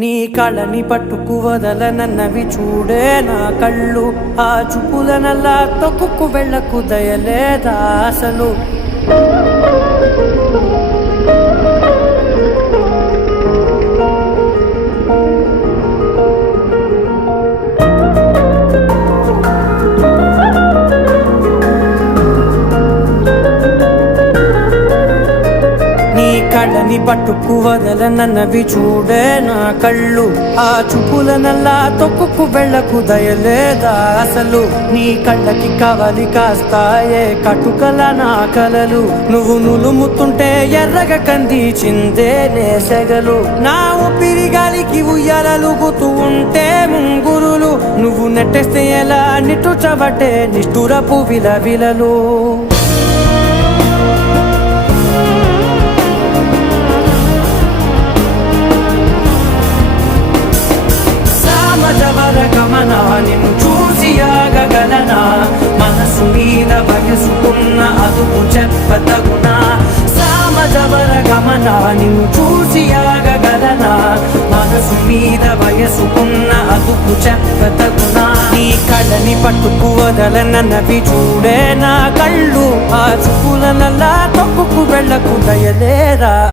నీ కళని పట్టుకు వదలనన్నవి చూడే నా కళ్ళు. ఆ చూపులనల్లా తొక్కుకు వెళ్ళకు దయలేదా అసలు. కళ్ళని పట్టుకు వదలనన్నవి చూడే నా కళ్ళు. ఆ చూపులనల్లా తొక్కుకు వెళ్ళకు దయలేదా అసలు. నీ కళ్ళకి కవలి కాస్తాయే కటుకల నా కలలు. నువ్వు నులుముతుంటే ఎర్రగ కంది చిందే నేసెగలు. నా ఊపిరి గాలికి ఉయ్యాలలుగుతూ ఉంటే ముంగురులు. నువ్వు నెట్టేస్తే ఎలా నిట్టుచబట్టే నిష్ఠురపు విలవిలలు. నిన్ను చూసి ఆగగలనా. మనసు మీద వయసుకున్న అదుపు చెప్పతగునా. సామజవర గమన నిన్ను చూసి ఆగగలనా. మనసు మీద వయసుకున్న అదుపు చెప్పతగునా. నీ కళ్ళని పట్టుకు వదలనన్నవి చూడే నా కళ్ళు. ఆ చూపులనల్లా తొక్కుకు వెళ్ళకు దయలేరా.